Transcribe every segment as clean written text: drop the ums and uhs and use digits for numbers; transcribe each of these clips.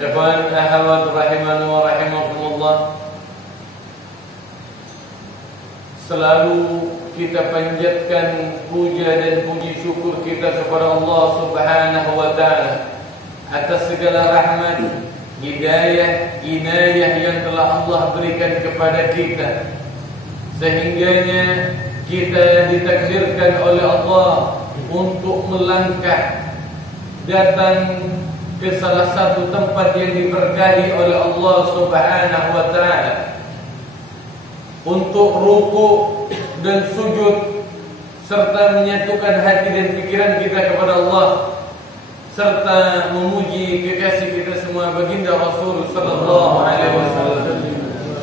Ikhwan ahawat rahimani wa rahimakumullah, selalu kita panjatkan puja dan puji syukur kita kepada Allah Subhanahu wa ta'ala atas segala rahmat, hidayah, inayah yang telah Allah berikan kepada kita, sehingganya kita ditakdirkan oleh Allah untuk melangkah datang ke salah satu tempat yang diberkahi oleh Allah Subhanahu wa ta'ala, untuk rukuk dan sujud serta menyatukan hati dan pikiran kita kepada Allah, serta memuji kekasih kita semua baginda Rasul sallallahu alaihi wasallam.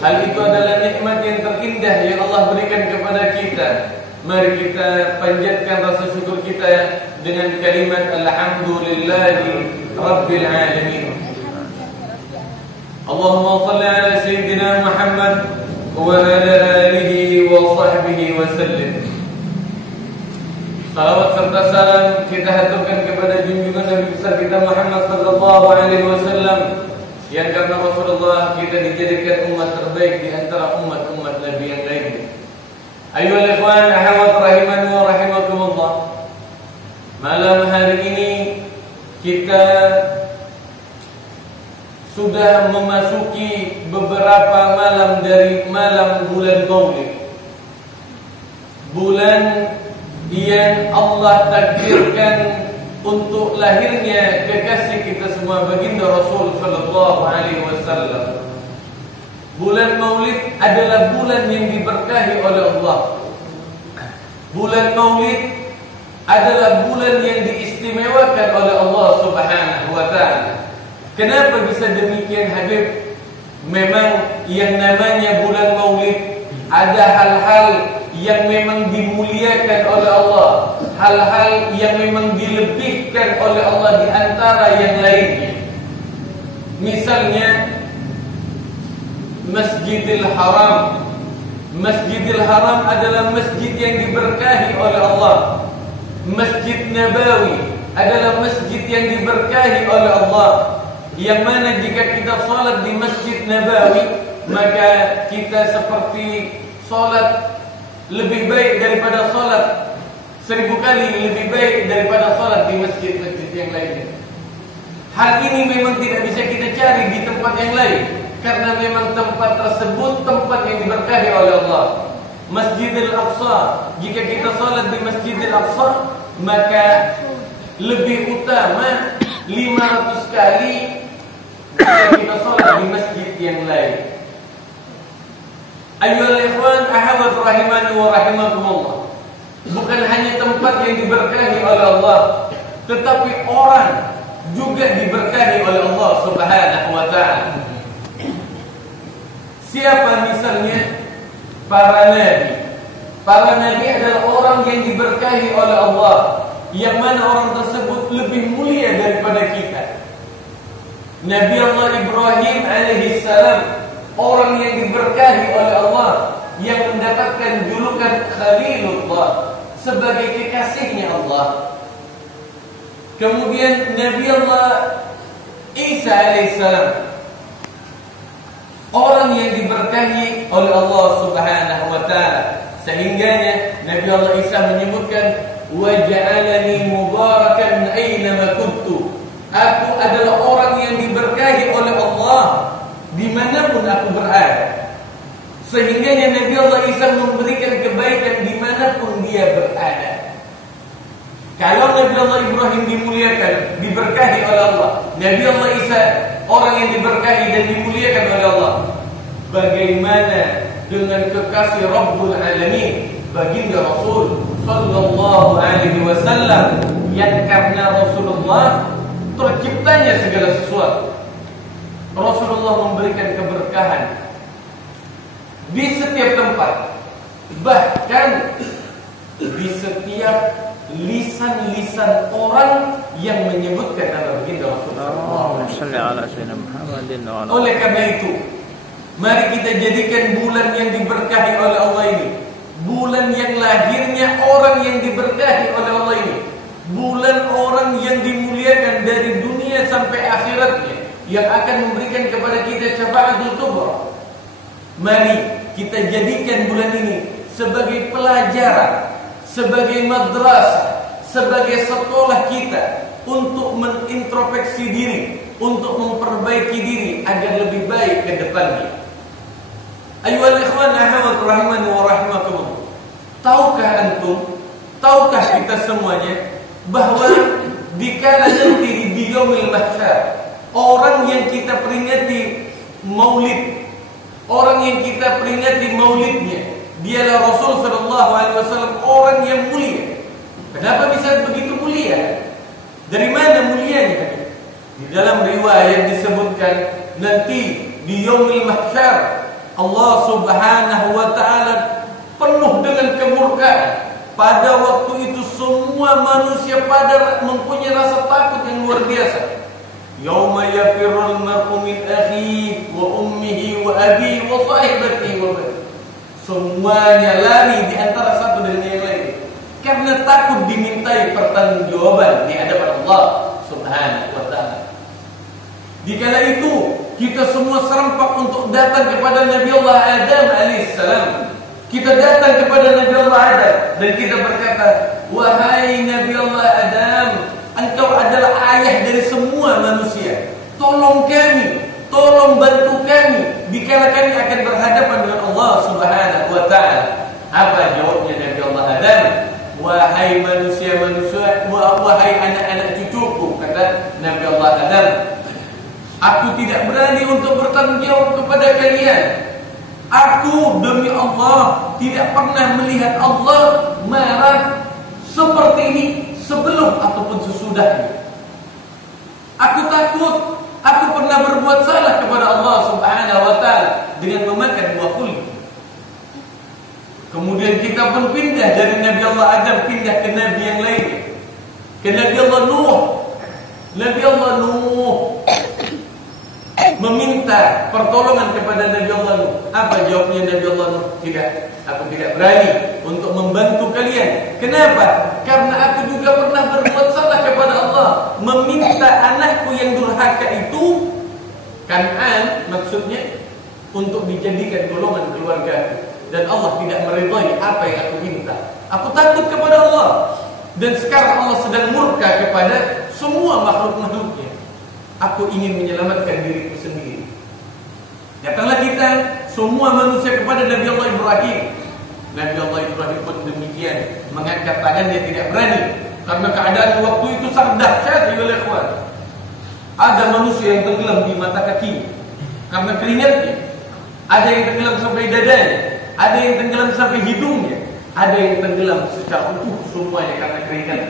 Hal itu adalah nikmat yang terindah yang Allah berikan kepada kita. Mari kita panjatkan rasa syukur kita dengan kalimat alhamdulillahi rabbil alamin. Allahumma salli ala sayyidina Muhammad wa ala alihi wa sahbihi wa sallim. Salawat serta salam kita haturkan kepada junjungan Nabi besar kita Muhammad sallallahu alaihi wasallam, yang karena Rasulullah kita dijadikan umat terbaik di antara umat-umat Nabi yang lainnya. Ayyuhal ikhwan ahawat rahimani wa rahimakumullah, malam hari ini kita sudah memasuki beberapa malam dari malam bulan Maulid, bulan yang Allah takdirkan untuk lahirnya kekasih kita semua baginda Rasul sallallahu alaihi wasallam. Bulan Maulid adalah bulan yang diberkahi oleh Allah. Bulan Maulid adalah bulan yang diistimewakan oleh Allah Subhanahu wa ta'ala. Kenapa bisa demikian Habib? Memang yang namanya bulan Maulid ada hal-hal yang memang dimuliakan oleh Allah, hal-hal yang memang dilebihkan oleh Allah di antara yang lainnya. Misalnya Masjidil Haram. Masjidil Haram adalah masjid yang diberkahi oleh Allah. Masjid Nabawi adalah masjid yang diberkahi oleh Allah, yang mana jika kita salat di Masjid Nabawi, maka kita seperti salat lebih baik daripada salat 1000 kali lebih baik daripada salat di masjid-masjid yang lainnya. Hal ini memang tidak bisa kita cari di tempat yang lain, karena memang tempat tersebut tempat yang diberkahi oleh Allah. Masjidil Aqsa, jika kita salat di Masjidil Aqsa, maka lebih utama 500 kali jika kita salat di masjid yang lain. Ayyuhal ikhwan ahawat rahimani wa rahimakumullah, bukan hanya tempat yang diberkahi oleh Allah, tetapi orang juga diberkahi oleh Allah Subhanahu wa ta'ala. Siapa misalnya? Para nabi. Para nabi adalah orang yang diberkahi oleh Allah, yang mana orang tersebut lebih mulia daripada kita. Nabi Allah Ibrahim alaihi salam, orang yang diberkahi oleh Allah, yang mendapatkan julukan Khalilullah, sebagai kekasihnya Allah. Kemudian Nabi Allah Isa alaihissalam, orang yang diberkahi oleh Allah Subhanahu wa ta'ala, sehingganya Nabi Allah Isa menyebutkan wa ja'alani mubarakan aynama kuntu, aku adalah orang yang diberkahi oleh Allah dimanapun aku berada. Sehingganya Nabi Allah Isa memberikan kebaikan dimanapun dia berada. Kalau Nabi Allah Ibrahim dimuliakan, diberkahi oleh Allah, Nabi Allah Isa orang yang diberkahi dan dimuliakan oleh Allah, bagaimana dengan kekasih Rabbul Alamin baginda Rasul sallallahu alaihi wasallam, yang karena Rasulullah terciptanya segala sesuatu. Rasulullah memberikan keberkahan di setiap tempat, bahkan di setiap lisan-lisan orang yang menyebutkan nama baginda Rasulullah. Oleh karena itu, mari kita jadikan bulan yang diberkahi oleh Allah ini bulan yang lahirnya orang yang diberkahi oleh Allah ini, bulan orang yang dimuliakan dari dunia sampai akhiratnya, yang akan memberikan kepada kita syafaatul kubra. Mari kita jadikan bulan ini sebagai pelajaran, sebagai madrasah, sebagai sekolah kita untuk menintrospeksi diri, untuk memperbaiki diri agar lebih baik ke depannya. Ayyuhal ikhwan ahwat rahimani wa rahimakumullah. Tahukah antum, tahukah kita semuanya bahwa dikala nanti di yaumil mahsyar, orang yang kita peringati maulid, orang yang kita peringati maulidnya, dialah Rasul sallallahu alaihi wasallam, orang yang mulia. Kenapa bisa begitu mulia? Dari mana mulianya? Di dalam riwayat disebutkan nanti di yaumil mahsyar Allah Subhanahu wa taala penuh dengan kemurkaan. Pada waktu itu semua manusia pada mempunyai rasa takut yang luar biasa. Yauma yafirrul mar'u min akhihi wa ummihi wa abihi wa sahibatihi wa banihi. Semuanya lari di antara satu dengan yang lain karena takut dimintai pertanggungjawaban di hadapan Allah Subhanahu wa taala. Dikala itu kita semua serempak untuk datang kepada Nabi Allah Adam alaihissalam. Kita datang kepada Nabi Allah Adam dan kita berkata, wahai Nabi Allah Adam, engkau adalah ayah dari semua manusia. Tolong kami, tolong bantu kami dikala kami akan berhadapan dengan Allah Subhanahu wa taala. Apa jawabnya Nabi Allah Adam? Wahai manusia-manusia, wahai anak-anak cucuku, kata Nabi Allah Adam, aku tidak berani untuk bertanggung jawab kepada kalian. Aku demi Allah tidak pernah melihat Allah marah seperti ini sebelum ataupun sesudahnya. Aku takut aku pernah berbuat salah kepada Allah Subhanahu wa taala dengan memakan buah kulti. Kemudian kita pun pindah dari Nabi Allah Adam, pindah ke Nabi yang lain, ke Nabi Allah Nuh. Nabi Allah Nuh meminta pertolongan kepada Nabi Allah Nuh. Apa jawabnya Nabi Allah Nuh? Tidak, aku tidak berani untuk membantu kalian. Kenapa? Karena aku juga pernah berbuat salah kepada Allah, meminta anakku yang durhaka itu, Kan'an maksudnya, untuk dijadikan golongan keluarga. Dan Allah tidak meridai apa yang aku minta. Aku takut kepada Allah. Dan sekarang Allah sedang murka kepada semua makhluk-makhluknya. Aku ingin menyelamatkan diriku sendiri. Datanglah kita semua manusia kepada Nabi Allah Ibrahim. Nabi Allah Ibrahim pun demikian, mengangkat tangannya tidak berani karena keadaan waktu itu sangat dahsyat. Ya ikhwan, ada manusia yang tenggelam di mata kaki karena keringatnya, ada yang tenggelam sampai dadanya, ada yang tenggelam sampai hidungnya, ada yang tenggelam secara utuh semuanya karena keringat.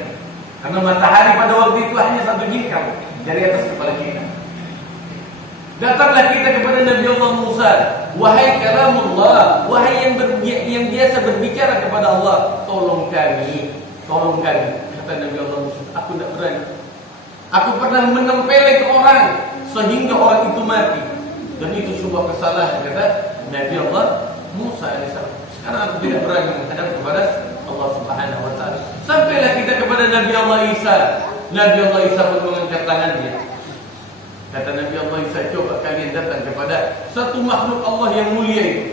Karena matahari pada waktu itu hanya satu jengkal dari atas kepala kita. Datanglah kita kepada Nabi Allah Musa, wahai kalamullah, wahai yang biasa berbicara kepada Allah, tolong kami, tolong kami. Kata Nabi Allah Musa, aku tidak berani. Aku pernah menempeleng ke orang sehingga orang itu mati, dan itu sebuah kesalahan, kata Nabi Allah Musa alaihissalam. Sekarang aku tidak berani menghadap kepada Allah Subhanahu wa taala. Sampailah kita kepada Nabi Allah Isa. Nabi Allah Isa pun mengangkat tangannya. Kata Nabi Allah Isa, coba kalian datang kepada satu makhluk Allah yang mulia itu.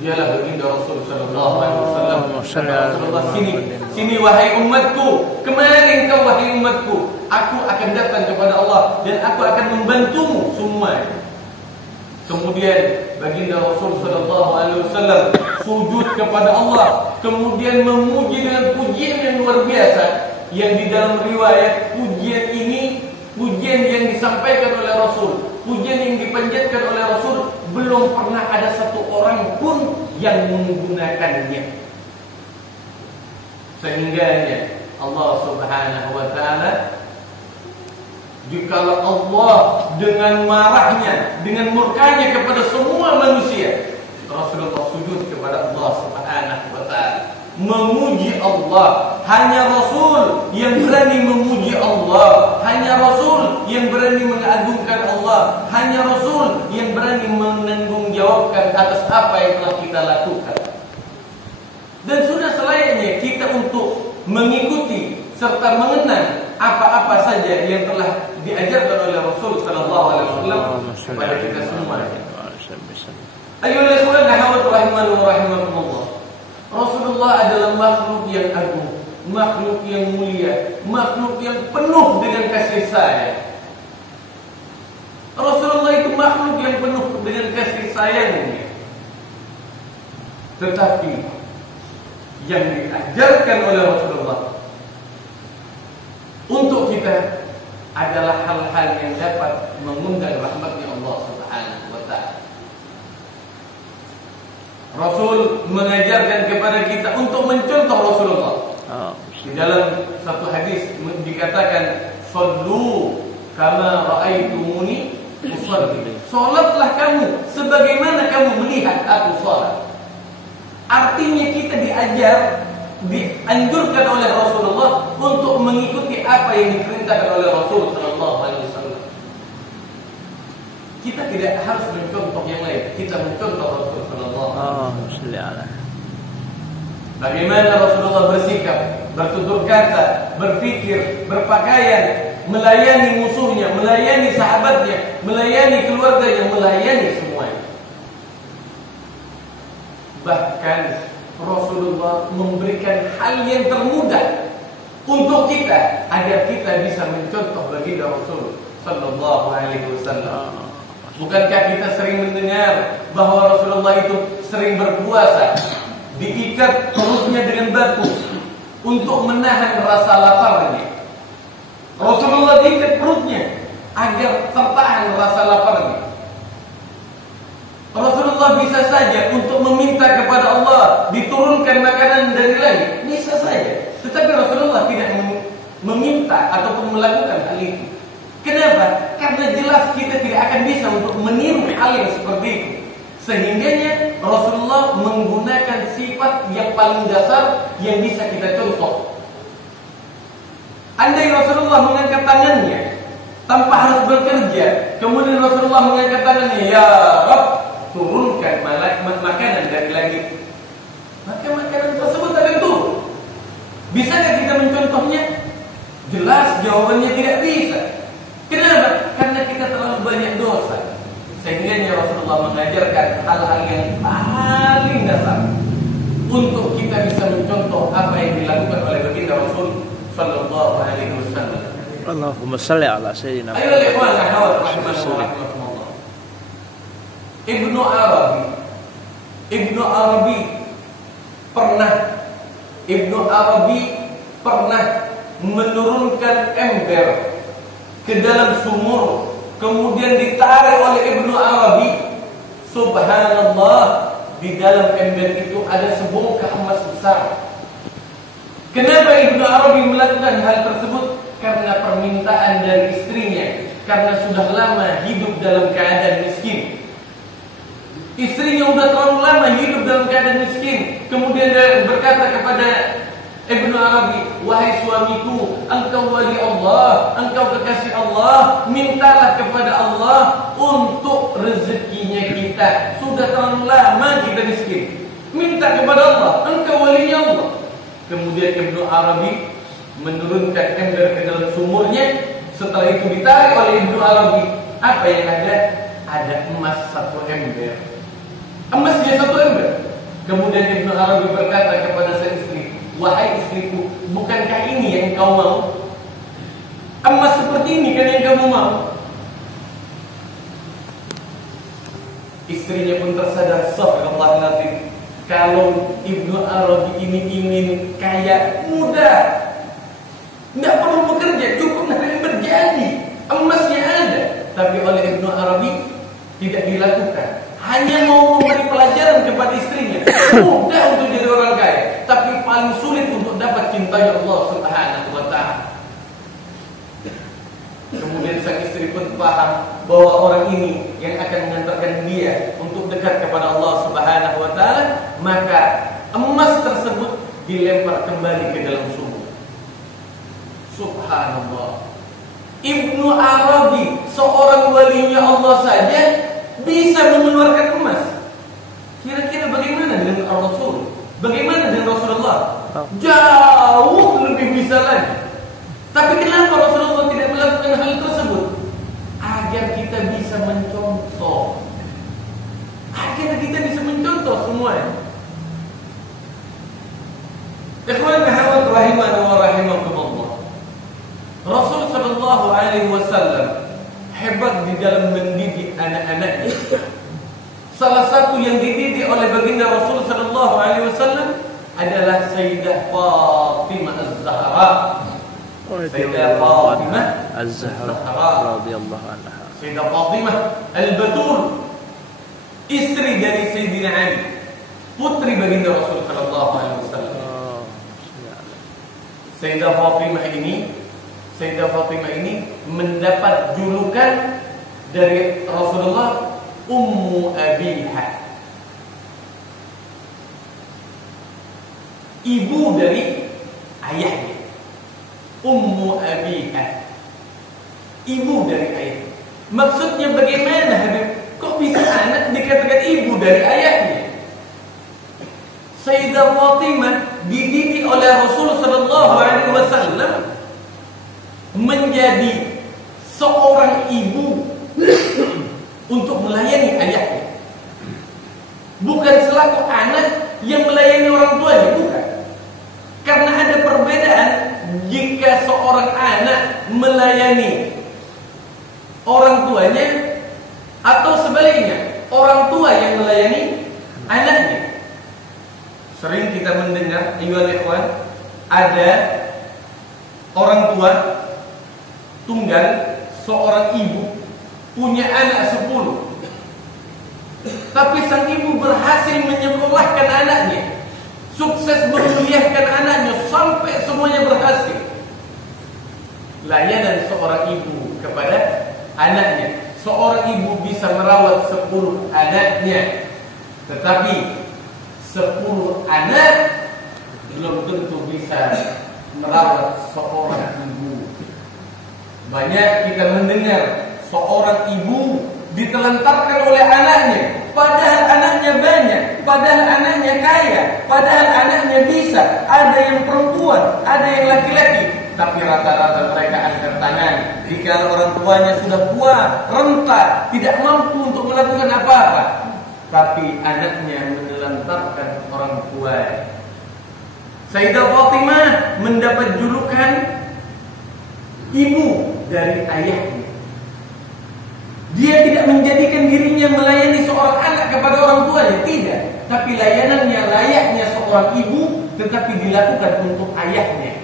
Dialah baginda Rasul sallallahu alaihi wasallam. Rasulullah, sini wahai umatku. Kemari engkau wahai umatku. Aku akan datang kepada Allah dan aku akan membantumu semua. Kemudian baginda Rasul sallallahu alaihi wasallam sujud kepada Allah, kemudian memuji dengan pujian yang luar biasa, yang di dalam riwayat pujian ini pujian yang disampaikan oleh Rasul, pujian yang dipanjatkan oleh Rasul, belum pernah ada satu orang pun yang menggunakannya. Sehingganya Allah Subhanahu wa taala, jikalau Allah dengan marahnya, dengan murkanya kepada semua manusia, Rasulullah sujud kepada Allah Subhanahu wa taala, memuji Allah. Hanya Rasul yang berani memuji Allah, hanya Rasul yang berani mengagungkan Allah, hanya Rasul yang berani menanggunggjawabkan atas apa yang telah kita lakukan. Dan sudah selayaknya kita untuk mengikuti serta mengenang apa-apa saja yang telah diajarkan oleh Rasul sallallahu alaihi wasallam kepada kita semua. Ayolah ikhwan rahmat rahimani wa rahimakumullah. Rasulullah adalah makhluk yang agung, makhluk yang mulia, makhluk yang penuh dengan kasih sayang. Rasulullah itu makhluk yang penuh dengan kasih sayangnya. Tetapi yang diajarkan oleh Rasulullah untuk kita adalah hal-hal yang dapat mengundang rahmatnya Allah Subhanahu wa ta'ala. Rasul mengajarkan kepada kita untuk mencontoh Rasulullah. Di dalam satu hadis dikatakan, "Shallu kama ra'aitumuni usalli." Salatlah kamu sebagaimana kamu melihat aku salat. Artinya kita dianjurkan oleh Rasulullah untuk mengikuti apa yang diperintahkan oleh Rasul sallallahu alaihi wasallam. Kita tidak harus mencontoh yang lain, kita mencontoh Rasul sallallahu alaihi wasallam. Bagaimana Rasulullah bersikap, bertutur kata, berpikir, berpakaian, melayani musuhnya, melayani sahabatnya, melayani keluarganya, melayani semuanya. Bahkan Rasulullah memberikan hal yang termudah untuk kita agar kita bisa mencontoh baginda Rasul sallallahu alaihi wasallam. Bukankah kita sering mendengar bahwa Rasulullah itu sering berpuasa, diikat perutnya dengan batu untuk menahan rasa laparnya. Rasulullah diikat perutnya agar tertahan rasa laparnya. Rasulullah bisa saja untuk meminta kepada Allah diturunkan makanan dari langit, bisa saja. Tetapi Rasulullah tidak meminta ataupun melakukan hal itu. Kenapa? Karena jelas kita tidak akan bisa untuk meniru hal yang seperti itu. Sehingganya Rasulullah menggunakan sifat yang paling dasar yang bisa kita contoh. Andai Rasulullah mengangkat tangannya tanpa harus bekerja, kemudian Rasulullah mengangkat tangannya, "Ya Rabb, turunkan makanan dari langit," maka makanan tersebut akan turun. Bisakah kita mencontohnya? Jelas jawabannya tidak bisa. Kenapa? Karena kita terlalu banyak dosa. Sehingga Rasulullah mengajarkan hal-hal yang paling dasar untuk kita bisa mencontoh apa yang dilakukan oleh baginda Rasul sallallahu alaihi wasallam. Allahumma shalli ala sayyidina Ayo ikhwan akhwat rahimakumullah. Ibnu Arabi pernah menurunkan ember ke dalam sumur, kemudian ditarik oleh Ibnu Arabi. Subhanallah, di dalam ember itu ada sebongkah emas besar. Kenapa Ibnu Arabi melakukan hal tersebut? Karena permintaan dari istrinya, karena sudah lama hidup dalam keadaan miskin. Istrinya sudah terlalu lama hidup dalam keadaan miskin. Kemudian dia berkata kepada Ibnu Arabi, "Wahai suamiku, engkau wali Allah, engkau kekasih Allah, mintalah kepada Allah untuk rezekinya kita. Sudah terlalu lama kita miskin. Minta kepada Allah, engkau walinya Allah." Kemudian Ibnu Arabi menurunkan ember ke dalam sumurnya. Setelah itu ditarik oleh Ibnu Arabi. Apa yang ada? Ada emas satu ember. Emasnya satu ember. Kemudian Ibnu Arabi berkata kepada sang istri, "Wahai istriku, bukankah ini yang kau mau? Emas seperti ini kan yang kamu mau?" Istrinya pun tersadar, subhanallah, kalau Ibnu Arabi ini ingin kaya mudah, tidak perlu bekerja, cukup nanti berjadi, emasnya ada. Tapi oleh Ibnu Arabi tidak dilakukan. Hanya mau memberi pelajaran kepada istrinya. Mudah untuk jadi orang kaya, tapi paling sulit untuk dapat cintanya Allah Subhanahu wa ta'ala. Kemudian sang istri pun paham bahwa orang ini yang akan mengantarkan dia untuk dekat kepada Allah Subhanahu wa ta'ala, maka emas tersebut dilempar kembali ke dalam sumur. Subhanallah. Ibnu Arabi, seorang walinya Allah saja, bisa mengeluarkan emas. Kira-kira bagaimana dengan Rasul? Bagaimana dengan Rasulullah? Jauh lebih bisa lagi. Tapi kenapa Rasulullah tidak melakukan hal tersebut? kita bisa mencontoh. Akhirnya kita bisa mencontoh semuanya. Ikhwan hadirin rahimani wa rahimakumullah. Rasul sallallahu alaihi wasallam hebat di dalam mendidik anak-anaknya. Salah satu yang dididik oleh baginda Rasul sallallahu alaihi wasallam adalah Sayyidah Fatimah Az-Zahra. Sayyidah Fatimah Az-Zahra radhiyallahu anha. Sayyidah Fatimah Al-Batul, istri dari Sayyidina Ali, putri baginda Rasul sallallahu alaihi wasallam. Sayyidah Fatimah ini mendapat julukan dari Rasulullah Ummu Abiha, ibu dari ayahnya. Ummu Abiha, ibu dari ayah. Maksudnya bagaimana, Habib? Kok bisa anak dikatakan ibu dari ayahnya? Sayyidah Fatimah dididik oleh Rasul sallallahu alaihi wasallam menjadi seorang ibu untuk melayani ayahnya. Bukan selaku anak yang melayani orang tuanya, bukan. Karena ada perbedaan jika seorang anak melayani orang tuanya atau sebaliknya, orang tua yang melayani anaknya. Sering kita mendengar, ayyuhal ikhwan, ada orang tua tunggal, seorang ibu punya anak 10. Tapi sang ibu berhasil menyekolahkan anaknya, sukses menguliahkan anaknya sampai semuanya berhasil. Layanan seorang ibu kepada anaknya, seorang ibu bisa merawat 10 anaknya, tetapi 10 anak belum tentu bisa merawat seorang ibu. Banyak kita mendengar seorang ibu ditelantarkan oleh anaknya, padahal anaknya banyak, padahal anaknya kaya, padahal anaknya bisa. Ada yang perempuan, ada yang laki-laki, tapi rata-rata mereka angkat tangan jika orang tuanya sudah tua, renta, tidak mampu untuk melakukan apa-apa. Tapi anaknya menelantarkan orang tua. Sayyidah Fatimah mendapat julukan ibu dari ayahnya. Dia tidak menjadikan dirinya melayani seorang anak kepada orang tuanya, tidak. Tapi layanannya layaknya seorang ibu, tetapi dilakukan untuk ayahnya.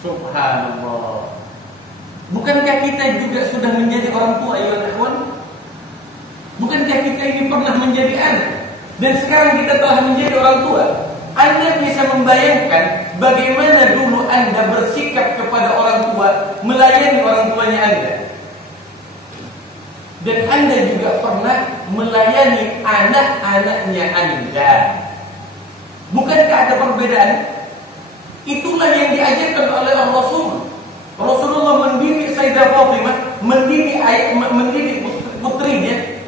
Subhanallah. Bukankah kita juga sudah menjadi orang tua, ya ikhwan? Bukankah kita ini pernah menjadi anak dan sekarang kita telah menjadi orang tua? Anda bisa membayangkan bagaimana dulu Anda bersikap kepada orang tua, melayani orang tuanya Anda. Dan Anda juga pernah melayani anak-anaknya Anda. Bukankah ada perbedaan? Itulah yang diajarkan oleh Rasul. Rasulullah mendidik Sayyidah Fatimah, mendidik putrinya.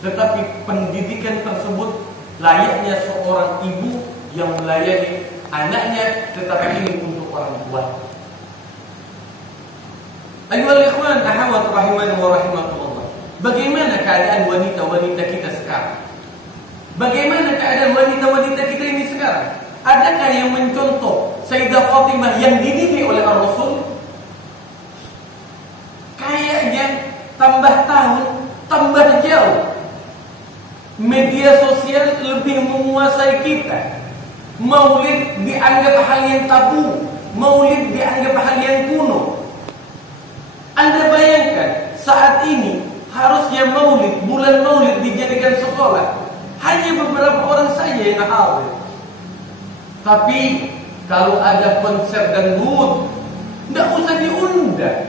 Tetapi pendidikan tersebut layaknya seorang ibu yang melayani anaknya, tetapi ini untuk orang tua. Ayyuhal ikhwan, akhwat rahimani wa rahimakumullah. Bagaimana keadaan wanita-wanita kita sekarang? Bagaimana keadaan wanita-wanita kita ini sekarang? Adakah yang mencontoh Sayyidah Fatimah yang dididik oleh Rasul? Kayaknya tambah tahun, tambah jauh. Media sosial lebih menguasai kita. Maulid dianggap hal yang tabu, maulid dianggap hal yang kuno. Anda bayangkan saat ini harusnya maulid, bulan maulid dijadikan sekolah. Hanya beberapa orang saja yang hadir. Tapi kalau ada konser dangdut, tidak usah diundang.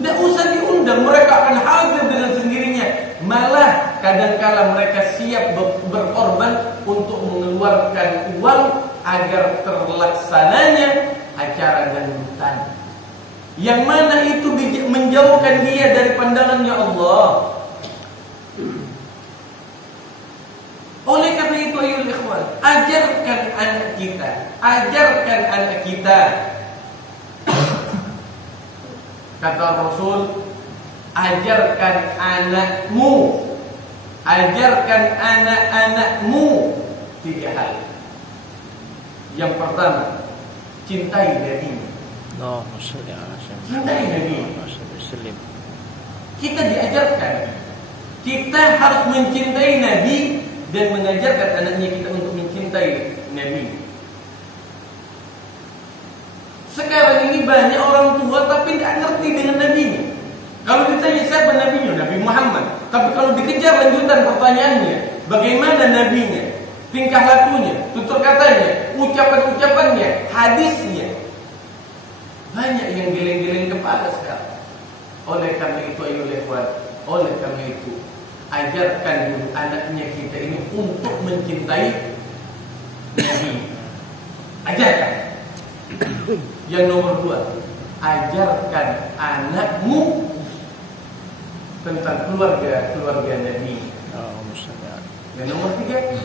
Tidak usah diundang, mereka akan hadir dengan sendirinya. Malah kadangkala mereka siap berkorban untuk mengeluarkan uang agar terlaksananya acara dangdutan. Yang mana itu menjauhkan dia dari pandangannya Allah. Oleh karena itu, ayyuhal ikhwan, ajarkan anak kita. Kata Rasul, ajarkan anakmu, ajarkan anak-anakmu 3 hal. Yang pertama, cintai Nabi. Allahumma shalli ala sayyidina Cintai Nabi. Muhammad. Kita diajarkan, kita harus mencintai Nabi dan mengajarkan anaknya kita untuk mencintai Nabi. Sekarang ini banyak orang tua tapi tidak ngerti dengan Nabi-Nya. Kalau ditanya siapa Nabi-Nya, Nabi Muhammad. Tapi kalau dikejar lanjutan pertanyaannya, bagaimana Nabi-Nya, tingkah lakunya, tutur katanya, ucapan-ucapannya, hadisnya, banyak yang geleng-geleng kepala sekarang. Oleh karena itu, oleh karena itu, ajarkan dulu anaknya kita ini untuk mencintai Nabi. Ajarkan. Yang nomor 2, ajarkan anakmu tentang keluarga Nabi. Yang nomor 3,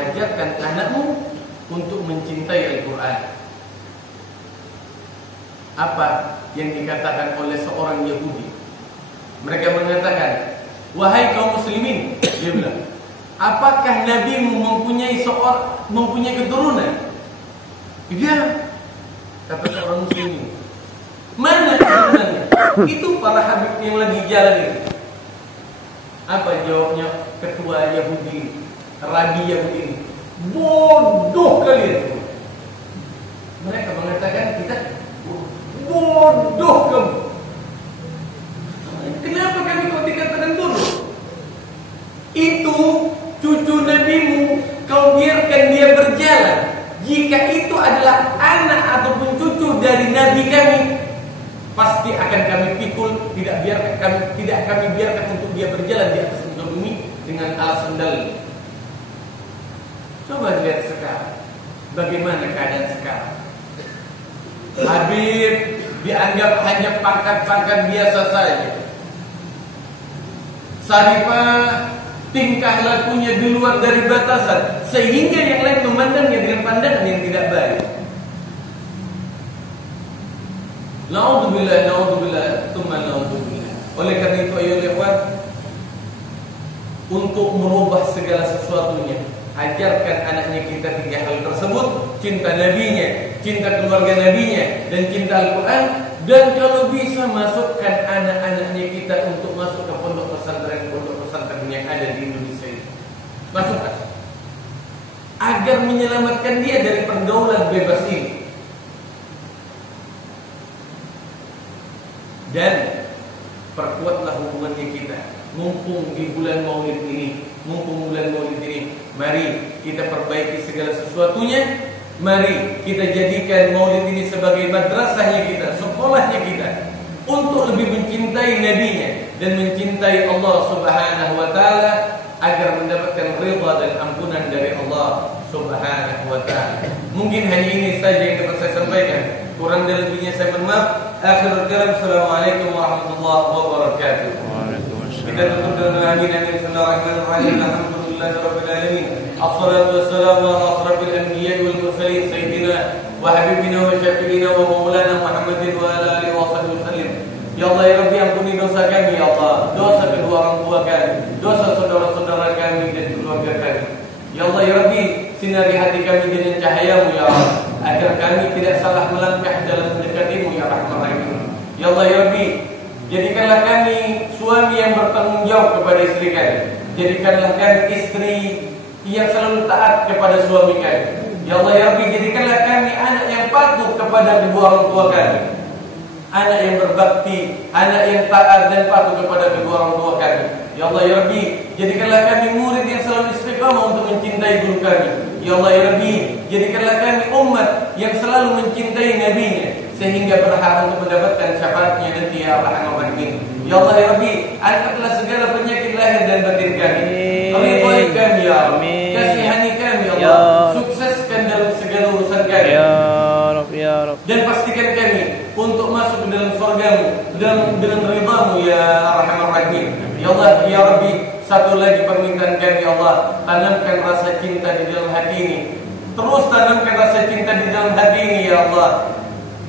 ajarkan anakmu untuk mencintai Al-Quran. Apa yang dikatakan oleh seorang Yahudi? Mereka mengatakan, wahai kaum muslimin, dia bilang, apakah Nabimu mempunyai keturunan? Iya, kata seorang muslimin. Mana keturunannya? Itu para habib yang lagi jalan itu. Apa jawabnya ketua Yahudi, Rabi Yahudi? Bodoh kalian. Mereka mengatakan kita bodoh kamu. Kenapa kami kau dikatakan bodoh? Itu cucu Nabimu, kau biarkan dia berjalan. Jika itu adalah anak ataupun cucu dari Nabi kami, pasti akan kami pikul, tidak kami biarkan untuk dia berjalan di atas muka bumi dengan alas sendal. Coba lihat sekarang, bagaimana keadaan sekarang. Habib dianggap hanya pangkat-pangkat biasa saja. Sarifah tingkah lakunya di luar dari batasan, sehingga yang lain memandangnya dengan pandangan yang tidak baik. Naudzubillah, tsumma naudzubillah. Oleh karena itu, ayo ikhwan, untuk merubah segala sesuatunya, ajarkan anaknya kita 3 hal tersebut: cinta nabinya, cinta keluarga nabinya, dan cinta Al-Quran. Dan kalau bisa, masukkan anak-anaknya kita untuk masuk ke pondok pesantren yang ada di Indonesia ini. Masukkan, agar menyelamatkan dia dari pergaulan bebas ini. Dan perkuatlah hubungannya kita. Mumpung di bulan Maulid ini, mari kita perbaiki segala sesuatunya. Mari kita jadikan Maulid ini sebagai madrasahnya kita, sekolahnya kita, untuk lebih mencintai Nabi-Nya dan mencintai Allah Subhanahu wa Ta'ala, agar mendapatkan ridha dan ampunan dari Allah Subhanahu wa Ta'ala. Mungkin hanya ini saja yang dapat saya sampaikan. Kurang dan lebihnya saya mohon maaf. Akhirul kalam, assalamualaikum warahmatullahi wabarakatuh. Kita tutup dengan amin. Bismillahirrahmanirrahim. Alhamdulillahirabbil alamin. Assalatu wassalamu ala asrafil anbiya'i wal mursalin sayyidina wa habibina wa syafi'ina wa maulana Muhammadin wa ala alihi wa sahbihi wasallam. Ya Allah, ya Rabbi, ampuni dosa kami, ya Allah, dosa kedua orang tua kami, dosa saudara-saudara kami dan keluarga kami. Ya Allah, ya Rabbi, sinari hati kami dengan cahayamu, ya Allah, agar kami tidak salah melangkah dalam mendekatimu, ya Rahman Rahim. Ya Allah, ya Rabbi, jadikanlah kami suami yang bertanggung jawab kepada istri kami. Jadikanlah kami istri yang selalu taat kepada suami kami. Ya Allah, ya Rabbi, jadikanlah kami anak yang patuh kepada kedua orang tua kami, anak yang berbakti, anak yang taat dan patuh kepada kedua orang tua kami. Ya Allah, ya Rabbi, jadikanlah kami murid yang selalu istiqamah untuk mencintai guru kami. Ya Allah, ya Rabbi, jadikanlah kami umat yang selalu mencintai Nabi-Nya, sehingga berhak untuk mendapatkan syafaatnya nanti, ya Rahman Rahim. Ya Allah, ya Rabbi, angkatlah segala penyakit lahir dan batin kami. Ridhoi kami, ya Allah. Kasihani kami, ya Allah. Sukseskan dalam segala urusan kami, Ya Rabb, ya Rabb. dan pastikan kami untuk masuk ke dalam surgamu dengan ridhamu, ya Rahman Rahim. Ya Allah, ya Rabbi, satu lagi permintaan kami, ya Allah, tanamkan rasa cinta di dalam hati ini. Terus tanamkan rasa cinta di dalam hati ini, ya Allah,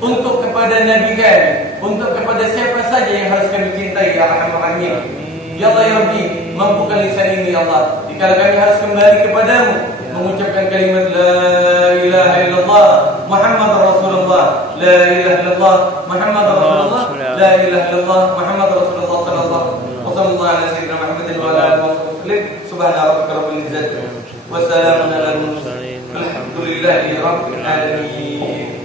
untuk kepada Nabi kami, untuk kepada siapa saja yang harus kami cintai, ya Arhamar Rahimin. Ya Allah ya Rabbi, mampukan lisan ini ya Allah. Jika kami harus kembali kepadamu, mengucapkan kalimat La ilaha illallah Muhammad Rasulullah, La ilaha illallah Muhammad Rasulullah, La ilaha illallah Muhammad Rasulullah sallallahu wa sallallahu ala sayyidina Muhammadin wa ala alihi wasallam. Subhana rabbika rabbil izzati wa salamun alal mursalin. Alhamdulillahi rabbil alamin.